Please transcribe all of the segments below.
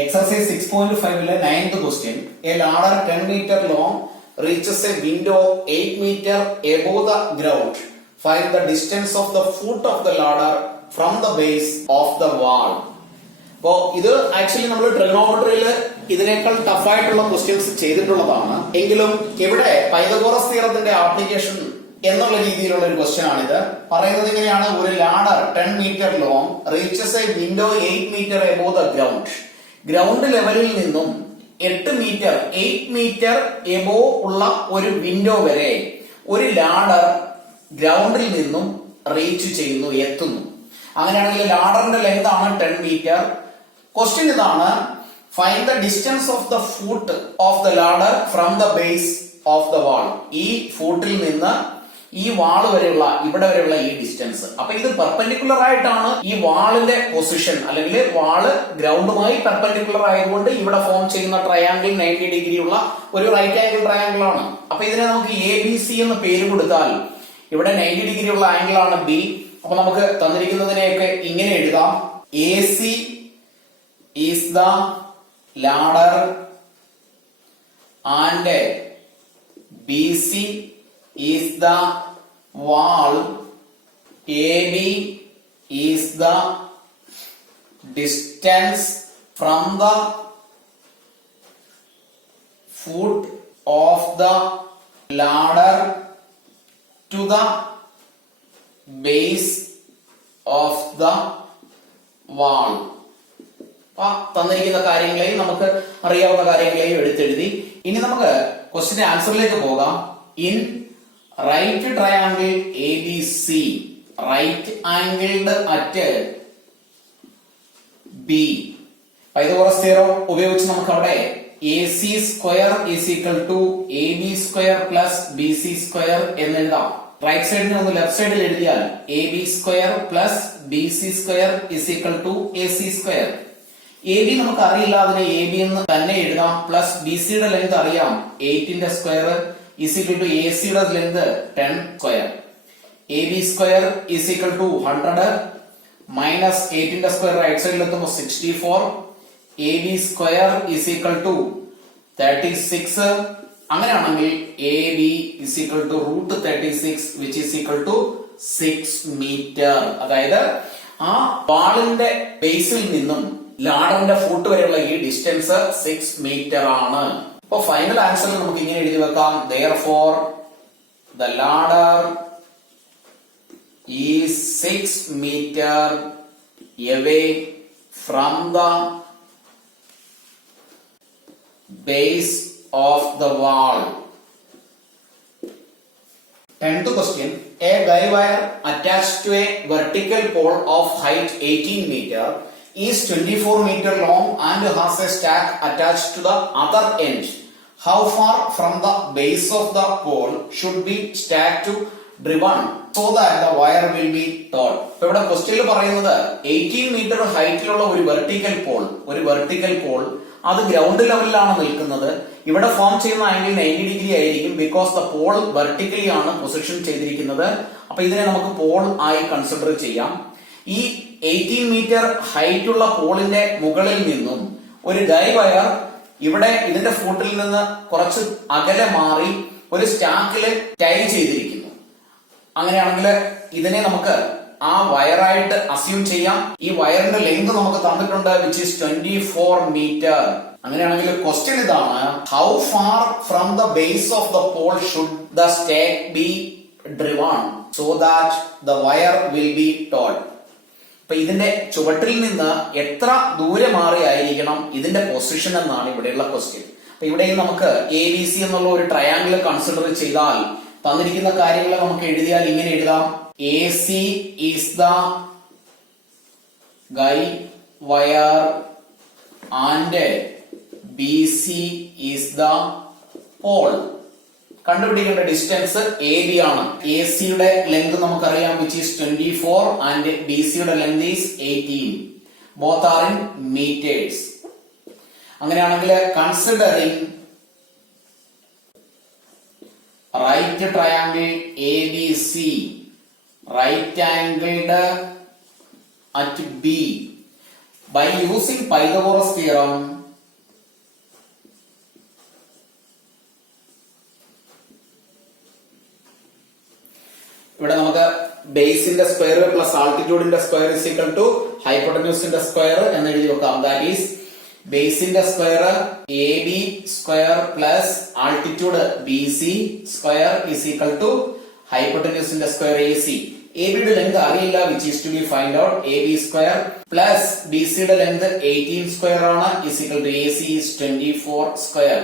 Exercise 6.5 9th question. A ladder 10 meter long reaches a window 8 meter above the ground. Find the distance of the foot of the ladder from the base of the wall. അപ്പോൾ ഇത് actually നമ്മൾ ട്രിഗണോമെട്രിയിൽ ഇതിനേക്കാൾ ടഫായിട്ടുള്ള questions ചെയ്തിട്ടുള്ളതാണ്. എങ്കിലും ഇവിടെ Pythagoras തിയറത്തിന്റെ application എന്നുള്ള രീതിയിലുള്ള ഒരു ക്വസ്റ്റ്യൻ ആണിത്. പറയുന്നത് എങ്ങനെയാണ്? ഒരു ladder 10 metre long reaches a window 8 metre above the ground. Ground ലെവലിൽ നിന്നും 8 മീറ്റർ എബോവ് ഉള്ള ഒരു വിൻഡോ വരെ ഒരു ലാഡർ ഗ്രൗണ്ടിൽ നിന്നും റീച്ച് ചെയ്യുന്നു, എത്തുന്നു. അങ്ങനെയാണെങ്കിൽ ലാഡറിന്റെ ലെങ്ത് ആണ് 10 മീറ്റർ. ക്വസ്റ്റ്യൻ ഇതാണ്: find the distance of the foot of the ladder from the base of the wall. ഈ ഫൂട്ടിൽ നിന്ന് ഈ വാള് വരെയുള്ള ഇവിടെ വരെയുള്ള ഈ ഡിസ്റ്റൻസ്. അപ്പൊ ഇത് പെർപെൻഡിക്കുലർ ആയിട്ടാണ് ഈ വാളിന്റെ പൊസിഷൻ, അല്ലെങ്കിൽ വാള് ഗ്രൗണ്ടുമായി പെർപെൻഡിക്കുലർ ആയതുകൊണ്ട് ഇവിടെ ഫോം ചെയ്യുന്ന ട്രയാങ്കിൾ 90 ഡിഗ്രി ഉള്ള ഒരു റൈറ്റ് ആംഗിൾ ട്രയാങ്കിൾ ആണ്. അപ്പൊ ഇതിനെ നമുക്ക് ABC എന്ന് പേര് കൊടുത്താൽ ഇവിടെ 90 ഡിഗ്രി ഉള്ള ആംഗിൾ ആണ് B. അപ്പൊ നമുക്ക് തന്നിരിക്കുന്നതിനെയൊക്കെ ഇങ്ങനെ എഴുതാം: AC is the ladder and BC is the wall. AB is the distance from the foot of the ladder to the base of the wall. തന്നിരിക്കുന്ന കാര്യങ്ങളെയും നമുക്ക് അറിയാവുന്ന കാര്യങ്ങളെയും എടുത്തെഴുതി. ഇനി നമുക്ക് ക്വസ്റ്റ്യന്റെ ആൻസറിലേക്ക് പോകാം. In right triangle ABC, right angled at B, Pythagoras theorem ഉപയോഗിച്ച് നമുക്ക് അവിടെ AC square is equal to AB square plus BC square എന്ന് എഴുതാം. റൈറ്റ് സൈഡിന് ഒന്ന് ലെഫ്റ്റ് സൈഡിൽ എഴുതിയാൽ AB square plus BC square is equal to AC square. AB നമുക്ക് അറിയില്ല, അതിനെ AB എന്ന് തന്നെ എഴുതാം. പ്ലസ് BC യുടെ ലെങ്ത് അറിയാം, 8ന്റെ square is equal to AC യുടെ length 10 square. AB square is equal to 100 minus 8ന്റെ സ്ക്വയർ റൈറ്റ് സൈഡിൽ എത്തുമ്പോൾ 64. AB square is equal to 36. അങ്ങനെയാണെങ്കിൽ AB is equal to √36 which is equal to 6 metre. അതായത് ആ വാളിന്റെ ബേസിൽ നിന്നും ലാഡറിന്റെ ഫുട്ട് വരെയുള്ള ഈ ഡിസ്റ്റൻസ് 6 മീറ്റർ ആണ്. അപ്പൊ ഫൈനൽ ആൻസർ നമുക്ക് ഇങ്ങനെ എഴുതി വെക്കാം: therefore the ladder is 6 meter away from the base of the wall. 10th question. A guy wire attached to a vertical pole of height 18 meter is 24 meter long and has a stack attached to the other end. How far from the base of the pole should be stacked to driven so that the wire will be taut? ഇവിടെ ക്വസ്റ്റ്യനിൽ പറയുന്നത് 18 metre ഹൈറ്റിലുള്ള ഒരു vertical Paul അത് ground ലെവലിലാണ് നിൽക്കുന്നത്. ഇവിടെ form ചെയ്യുന്ന angle 90 degree ആയിരിക്കും, ബിക്കോസ് ദ പോൾ വെർട്ടിക്കലി ആണ് പൊസിഷൻ ചെയ്തിരിക്കുന്നത്. അപ്പൊ ഇതിനെ നമുക്ക് പോൾ ആയി കൺസിഡർ ചെയ്യാം. ഈ 18 മീറ്റർ ഹൈറ്റ് ഉള്ള പോളിന്റെ മുകളിൽ നിന്നും ഒരു ഗൈ വയർ ഇവിടെ ഇതിന്റെ ഫൂട്ടിൽ നിന്ന് കുറച്ച് അകലെ മാറി ഒരു സ്റ്റാക്കില് ടൈ ചെയ്തിരിക്കുന്നു. അങ്ങനെയാണെങ്കിൽ ഇതിനെ നമുക്ക് ആ വയറായിട്ട് അസ്യൂം ചെയ്യാം. ഈ വയറിന്റെ ലെങ്ത് നമുക്ക് തന്നിട്ടുണ്ട്, വിച്ച് ഈസ് 24 മീറ്റർ. അങ്ങനെയാണെങ്കിൽ ക്വസ്റ്റ്യൻ ഇതാണ്: how far from the base of the pole should the stake be driven so that the wire will be taut? അപ്പൊ ഇതിന്റെ ചുവട്ടിൽ നിന്ന് എത്ര ദൂരെ മാറി ആയിരിക്കണം ഇതിന്റെ പൊസിഷൻ എന്നാണ് ഇവിടെയുള്ള ക്വസ്റ്റ്യൻ. അപ്പൊ ഇവിടെയും നമുക്ക് ABC എന്നുള്ള ഒരു ട്രയാങ്കിൾ കൺസിഡർ ചെയ്താൽ തന്നിരിക്കുന്ന കാര്യങ്ങൾ നമുക്ക് എഴുതിയാൽ ഇങ്ങനെ എഴുതാം: AC is the guy wire and BC is the pole. കണ്ടുപിടിക്കേണ്ട ഡിസ്റ്റൻസ് AB ആണ്. AC യുടെ ലെങ്ത് നമുക്കറിയാം, വിച്ച് ഈസ് 24 ആൻഡ് BC യുടെ length is 18. Both are in metres. അങ്ങനെയാണെങ്കിൽ considering right triangle ABC, right angled at B, by using Pythagoras theorem, ഇവിടെ നമുക്ക് ബേസിന്റെ square plus ആൾട്ടിറ്റ്യൂഡിന്റെ സ്ക്വയർ ഇസ് ഈക്വൽ ടു ഹൈപ്പോട്ടന്യൂസിന്റെ സ്ക്വയർ എന്ന് എഴുതി വെക്കാം. ദാറ്റ് ഈസ് ബേസിന്റെ square A B square plus altitude B C square is equal to ഹൈപ്പോട്ടന്യൂസിന്റെ സ്ക്വയർ എ സി. എ ബിയുടെ ലെങ്ത് അറിയില്ല, which is to be find out. A B square plus B സിയുടെ length 18 square ആണ് is equal to A C is 24 square.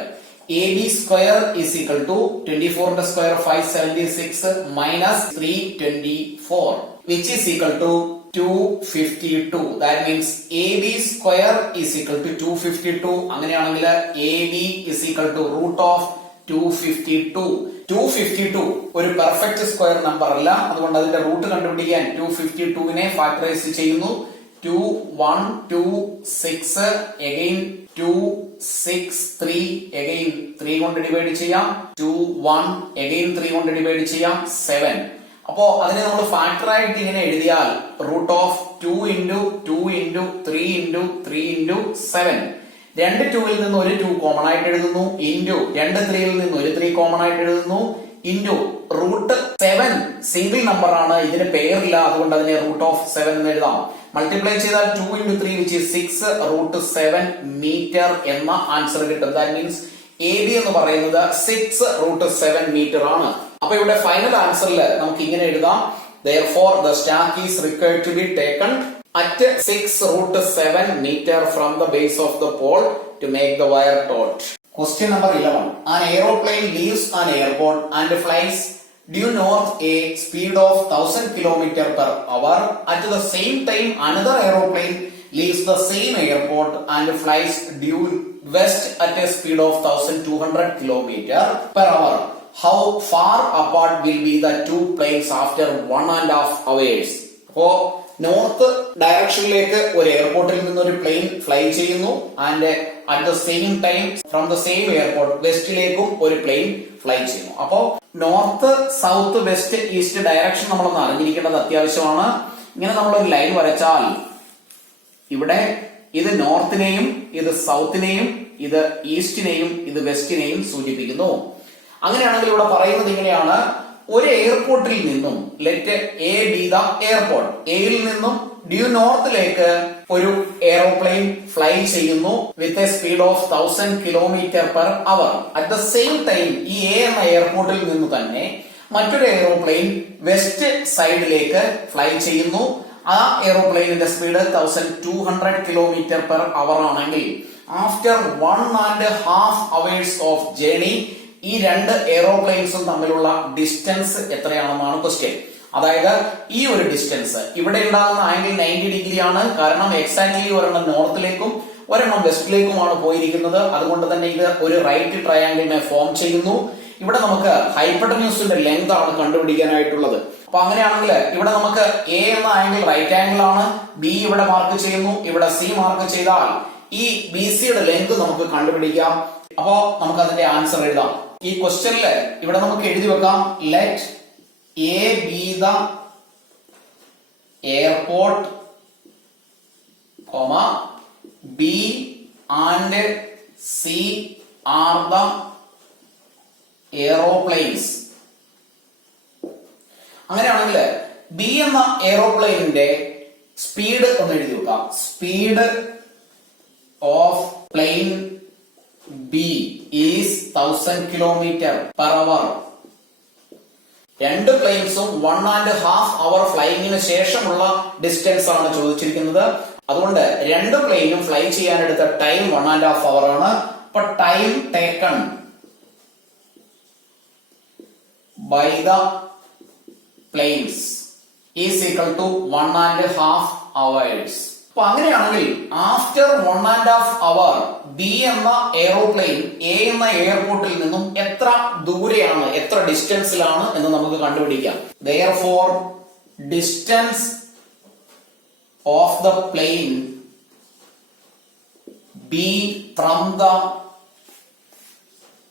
A B square is equal to 24ന്റെ square 576 minus 324 which is equal to 252. That means AB square is equal to 252. അങ്ങനെയാണെങ്കിൽ AB is equal to root of 252. 252 ഒരു perfect square number അല്ല, അതുകൊണ്ട് അതിന്റെ root കണ്ടുപിടിക്കാൻ 252നെ factorise ചെയ്യുന്നു. 2 1 2 6 again 2 6 3 again 3 കൊണ്ട് divide ചെയ്യാം. 2 1 again 3 കൊണ്ട് ഡിവൈഡ് ചെയ്യാം 7. അപ്പോ അതിനെ നമ്മൾ ഫാക്ടർ ആയിട്ട് ഇങ്ങനെ എഴുതിയാൽ root of 2 into 2 into 3 into 3 into 7. രണ്ട് 2ൽ നിന്ന് ഒരു 2 കോമൺ ആയിട്ട് എഴുതുന്നു. ഇൻറ്റു രണ്ട് 3ൽ നിന്ന് ഒരു 3 കോമൺ ആയിട്ട് എഴുതുന്നു. ഇൻറ്റു റൂട്ട് 7 സിംഗിൾ നമ്പർ ആണ്, ഇതിന് പേരില്ല, അതുകൊണ്ട് അതിനെ റൂട്ട് ഓഫ് 7 എന്ന് എഴുതാം. മൾട്ടിപ്ലൈ ചെയ്താൽ 2 into 3 which is 6 root 7 metre എന്ന ആൻസർ കിട്ടും. ദാറ്റ് മീൻസ് എ ബി എന്ന് പറയുന്നത് 6 root 7 മീറ്റർ ആണ്. അപ്പൊ ഇവിടെ ഫൈനൽ ആൻസറിൽ നമുക്ക് ഇങ്ങനെ എഴുതാം. Therefore the stack is required to be taken at 6 root 7 meter from the base of the pole to make the wire taut. Question number 11. An aeroplane leaves an airport and flies due north a speed of 1000 km per hour. At the same time another aeroplane leaves the same airport and flies due west at a speed of 1200 km per hour. How far apart will be the two planes after 1.5 hours? അപ്പോ north ഡയറക്ഷനിലേക്ക് ഒരു എയർപോർട്ടിൽ നിന്ന് ഒരു plane fly ചെയ്യുന്നു and at the same time from the same airport വെസ്റ്റിലേക്കും ഒരു plane fly ചെയ്യുന്നു. അപ്പോ north south west east direction നമ്മളൊന്ന് അറിഞ്ഞിരിക്കേണ്ടത് അത്യാവശ്യമാണ്. ഇങ്ങനെ നമ്മളൊരു ലൈൻ വരച്ചാൽ ഇവിടെ ഇത് നോർത്തിനെയും ഇത് സൗത്തിനെയും ഇത് ഈസ്റ്റിനെയും ഇത് വെസ്റ്റിനെയും സൂചിപ്പിക്കുന്നു. അങ്ങനെയാണെങ്കിൽ ഇവിടെ പറയുന്നത് ഇങ്ങനെയാണ്: ഒരു എയർപോർട്ടിൽ നിന്നും let A be the airport, എയിൽ നിന്നും ഡ്യൂ നോർത്തിലേക്ക് ഒരു എയറോപ്ലെയിൻ ഫ്ലൈ ചെയ്യുന്നു with a speed of 1000 kilometre per our. At the same time ഈ എ എന്ന എയർപോർട്ടിൽ നിന്ന് തന്നെ മറ്റൊരു എയറോപ്ലെയിൻ വെസ്റ്റ് സൈഡിലേക്ക് ഫ്ലൈ ചെയ്യുന്നു. ആ എയറോപ്ലെയിനിന്റെ സ്പീഡ് 1200 കിലോമീറ്റർ പെർ അവർ ആണെങ്കിൽ ആഫ്റ്റർ 1.5 hours ഓഫ് ജേർണി ഈ രണ്ട് എയറോപ്ലെയിൻസും തമ്മിലുള്ള ഡിസ്റ്റൻസ് എത്രയാണെന്നാണ് ക്വസ്റ്റ്യൻ. അതായത് ഈ ഒരു ഡിസ്റ്റൻസ് ഇവിടെ ഉണ്ടാകുന്ന ആംഗിൾ 90 ഡിഗ്രി ആണ്. കാരണം എക്സാക്ട്ലി ഒരെണ്ണം നോർത്തിലേക്കും ഒരെണ്ണം വെസ്റ്റിലേക്കുമാണ് പോയിരിക്കുന്നത്. അതുകൊണ്ട് തന്നെ ഇത് ഒരു റൈറ്റ് ട്രയാംഗിളിനെ ഫോം ചെയ്യുന്നു. ഇവിടെ നമുക്ക് ഹൈപ്പോട്ടന്യൂസിന്റെ ലെങ്ത് ആണ് കണ്ടുപിടിക്കാനായിട്ടുള്ളത്. അപ്പൊ അങ്ങനെയാണെങ്കിൽ ഇവിടെ നമുക്ക് എ എന്ന ആംഗിൾ റൈറ്റ് ആംഗിൾ ആണ്. ബി ഇവിടെ മാർക്ക് ചെയ്യുന്നു, ഇവിടെ സി മാർക്ക് ചെയ്താൽ ഈ ബി സിയുടെ ലെങ്ത് നമുക്ക് കണ്ടുപിടിക്കാം. അപ്പോ നമുക്ക് അതിന്റെ ആൻസർ എഴുതാം. ഈ ക്വസ്റ്റ്യനില് ഇവിടെ നമുക്ക് എഴുതി വെക്കാം: let A be the airport, B and C are the aeroplanes. അങ്ങനെയാണെങ്കിൽ ബി എന്ന എയറോപ്ലെയിനിന്റെ സ്പീഡ് ഒന്ന് എഴുതി വെക്കാം. Speed of plane B is 1000 kilometre per hour. രണ്ട് പ്ലെയിൻസും 1.5 hour ഫ്ലൈയിങ്ങിന് ശേഷമുള്ള ഡിസ്റ്റൻസ് ആണ് ചോദിച്ചിരിക്കുന്നത്. അതുകൊണ്ട് രണ്ട് പ്ലെയിനും ഫ്ലൈ ചെയ്യാനെടുത്ത ടൈം 1.5 hour ആണ്. അപ്പൊ time taken by the planes is equal to 1.5 hours. അപ്പൊ അങ്ങനെയാണെങ്കിൽ ആഫ്റ്റർ 1.5 hour ബി എന്ന എയറോപ്ലെയിൻ എ എന്ന എയർപോർട്ടിൽ നിന്നും എത്ര ദൂരെയാണ്, എത്ര ഡിസ്റ്റൻസിലാണ് എന്ന് നമുക്ക് കണ്ടുപിടിക്കാം. Therefore, distance of the plane B from the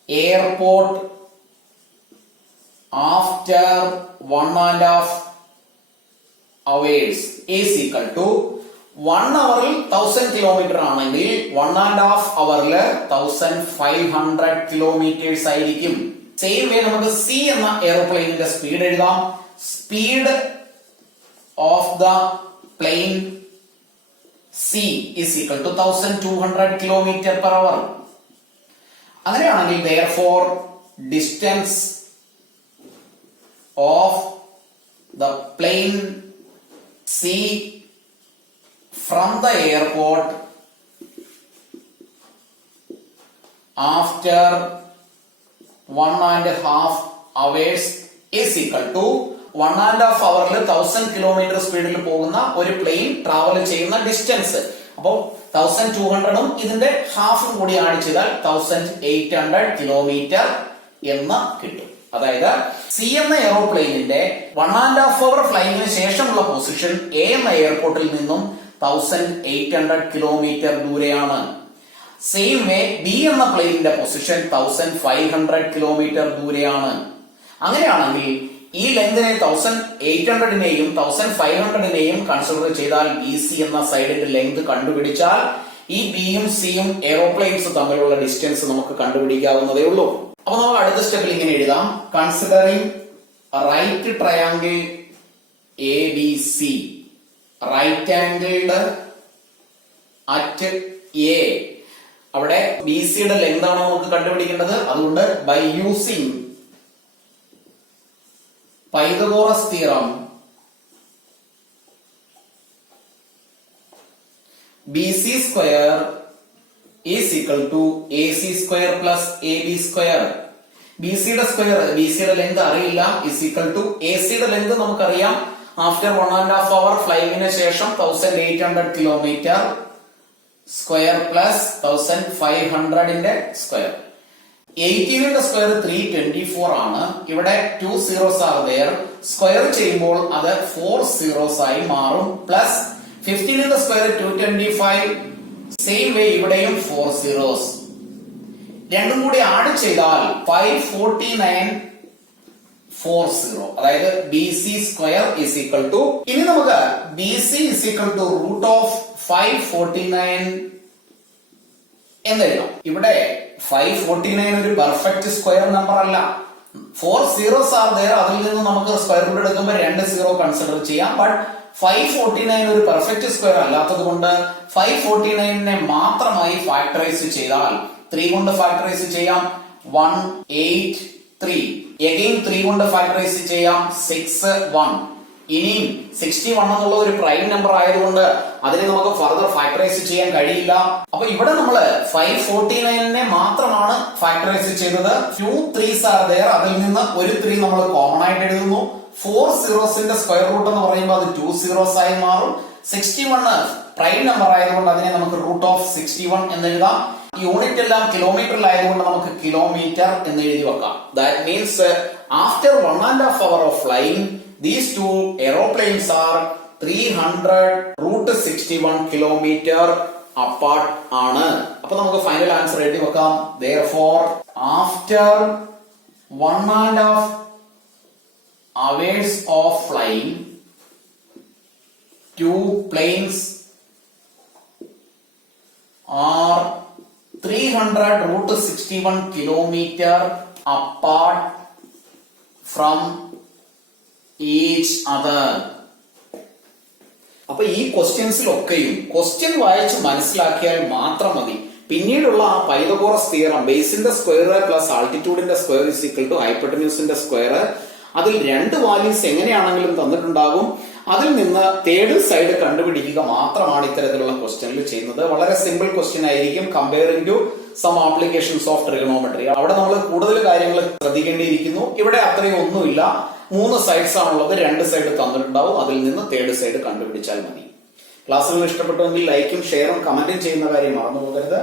airport after 1.5 hours is equal to 1 അവറിൽ 1000 kilometre ആണെങ്കിൽ 1.5 അവറിൽ 1500 കിലോമീറ്റേഴ്സ് ആയിരിക്കും. സെയിം വേ നമുക്ക് സി എന്ന എയർപ്ലെയിനിന്റെ സ്പീഡ് എഴുതാം. Speed of the plain C is equal to 1200 kilometre per അവർ. അങ്ങനെയാണെങ്കിൽ therefore distance of the plane C from the airport after 1.5 hours is equal to 1.5 അവറിൽ 1000 kilometre സ്പീഡിൽ പോകുന്ന ഒരു plain travel ചെയ്യുന്ന distance. അപ്പോൾ 1200 ഇതിന്റെ ഹാഫും കൂടി ആഡ് ചെയ്താൽ 1800 കിലോമീറ്റർ എന്ന് കിട്ടും. അതായത് സി എന്ന എയറോപ്ലെയിനിന്റെ 1.5 അവർ ഫ്ലൈയിങ്ങിന് ശേഷമുള്ള പൊസിഷൻ എ എന്ന എയർപോർട്ടിൽ നിന്നും 1800 കിലോമീറ്റർ ദൂരെയാണ്. സെയിം വേ ബി എന്ന പ്ലെയിനിന്റെ പൊസിഷൻ 1500 കിലോമീറ്റർ ദൂരെയാണ്. അങ്ങനെയാണെങ്കിൽ ഈ ലെങ്തിനെ 1800നെയും 1500നെയും കൺസിഡർ ചെയ്താൽ ബി സി എന്ന സൈഡിന്റെ ലെങ്ത് കണ്ടുപിടിച്ചാൽ ഈ ബിയും സിയും എയറോപ്ലെയിൻസ് തമ്മിലുള്ള ഡിസ്റ്റൻസ് നമുക്ക് കണ്ടുപിടിക്കാവുന്നതേ ഉള്ളൂ. അപ്പൊ നമ്മൾ അടുത്ത സ്റ്റെപ്പിൽ ഇങ്ങനെ എഴുതാം. Considering right triangle A B C right angled at A. അവിടെ ബി സിയുടെ ലെങ്ത് ആണ് നമുക്ക് കണ്ടുപിടിക്കേണ്ടത്. അതുകൊണ്ട് by using Pythagoras theorem BC square is equal to AC square plus AB square. BC യുടെ സ്ക്വയർ, BC യുടെ ലെങ്ത് അറിയില്ല, is equal to AC യുടെ ലെങ്ത് നമുക്കറിയാം. ആഫ്റ്റർ 1.5 അവർ ഫ്ലൈവിന് ശേഷം 1800 കിലോമീറ്റർ സ്ക്വയർ പ്ലസ് 1500ന്റെ സ്ക്വയർ. 18ന്റെ സ്ക്വയർ 324 ആണ്. ഇവിടെ 2 zeros are there. സ്ക്വയർ ചെയ്യുമ്പോൾ അത് 4 zeros ആയി മാറും. പ്ലസ് 15ന്റെ സ്ക്വയർ 225. സെയിം വേ ഇവിടെയും 4 zeros. രണ്ടും കൂടി ആഡ് ചെയ്താൽ 54940. അതായത് B C square is equal to, ഇനി നമുക്ക് B C is equal to root of 549 എന്നെഴുതാം. ഇവിടെ 549 ഒരു പെർഫെക്റ്റ് സ്ക്വയർ നമ്പർ അല്ല. 4 zeros are there. അതിൽ നിന്ന് നമുക്ക് സ്ക്വയർ റൂട്ട് എടുക്കുമ്പോൾ 2 0 കൺസിഡർ ചെയ്യാം. ബട്ട് 549 ഒരു പെർഫെക്റ്റ് സ്ക്വയർ അല്ലാത്തത് കൊണ്ട് 549നെ മാത്രമായി ഫാക്ടറൈസ് ചെയ്താൽ 3 കൊണ്ട് ഫാക്ടറൈസ് ചെയ്യാം 183. എഗെയിൻ 3 കൊണ്ട് ഫാക്ടറൈസ് ചെയ്യാം 61. ഇനിയും 61 എന്നുള്ള ഒരു പ്രൈം നമ്പർ ആയതുകൊണ്ട് അതിനെ നമുക്ക് ഫർദർ ഫാക്ടറൈസ് ചെയ്യാൻ കഴിയില്ല. അപ്പൊ ഇവിടെ നമ്മൾ 549നെ മാത്രമാണ് ഫാക്ടറൈസ് ചെയ്തത്. 2 3s are there. അതിൽ നിന്ന് ഒരു 3 നമ്മൾ കോമൺ ആയിട്ട് എഴുതുന്നു. 4 zeros-ന്റെ സ്ക്വയർ റൂട്ട് എന്ന് പറയുമ്പോൾ അത് 2 zeros ആയി മാറും. 61 പ്രൈം നമ്പർ ആയതുകൊണ്ട് അതിനെ നമുക്ക് റൂട്ട് ഓഫ് 61 എന്ന് എഴുതാം. യൂണിറ്റ് എല്ലാം കിലോമീറ്ററിലായതുകൊണ്ട് നമുക്ക് കിലോമീറ്റർ എന്ന് എഴുതി വെക്കാം. That means after 1.5 hour of flying these two aeroplanes are 300 root 61 kilometer apart ആണ്. അപ്പൊ നമുക്ക് ഫൈനൽ ആൻസർ എഴുതി വെക്കാം. Therefore after 1.5 hours of flying, two planes are 300 root 61 kilometer apart from each other. അപ്പൊ ഈ ക്വസ്റ്റ്യൻസിലൊക്കെയും ക്വസ്റ്റ്യൻ വായിച്ച് മനസ്സിലാക്കിയാൽ മാത്രം മതി. പിന്നീടുള്ള ആ പൈതഗോറസ് തിയറം, ബേസിന്റെ സ്ക്വയർ പ്ലസ് ആൾട്ടിറ്റ്യൂഡിന്റെ സ്ക്വയർ ഇസ് ഈക്വൽ ടു ഹൈപ്പോട്ടന്യൂസിന്റെ സ്ക്വയർ, അതിൽ 2 വാല്യൂസ് എങ്ങനെയാണെങ്കിലും തന്നിട്ടുണ്ടാകും. അതിൽ നിന്ന് തേർഡ് സൈഡ് കണ്ടുപിടിക്കുക മാത്രമാണ് ഇത്തരത്തിലുള്ള ക്വസ്റ്റ്യനിൽ ചെയ്യുന്നത്. വളരെ സിമ്പിൾ ക്വസ്റ്റ്യൻ ആയിരിക്കും comparing to some applications of trigonometry. അവിടെ നമ്മൾ കൂടുതൽ കാര്യങ്ങൾ ശ്രദ്ധിക്കേണ്ടിയിരിക്കുന്നു. ഇവിടെ അത്രയും ഒന്നുമില്ല. 3 സൈഡ്സ് ആണുള്ളത്. 2 സൈഡ് തന്നിട്ടുണ്ടാവും. അതിൽ നിന്ന് തേർഡ് സൈഡ് കണ്ടുപിടിച്ചാൽ മതി. ക്ലാസ്സുകൾ ഇഷ്ടപ്പെട്ടുവെങ്കിൽ ലൈക്കും ഷെയറും കമന്റും ചെയ്യുന്ന കാര്യം മറന്നു പോകരുത്.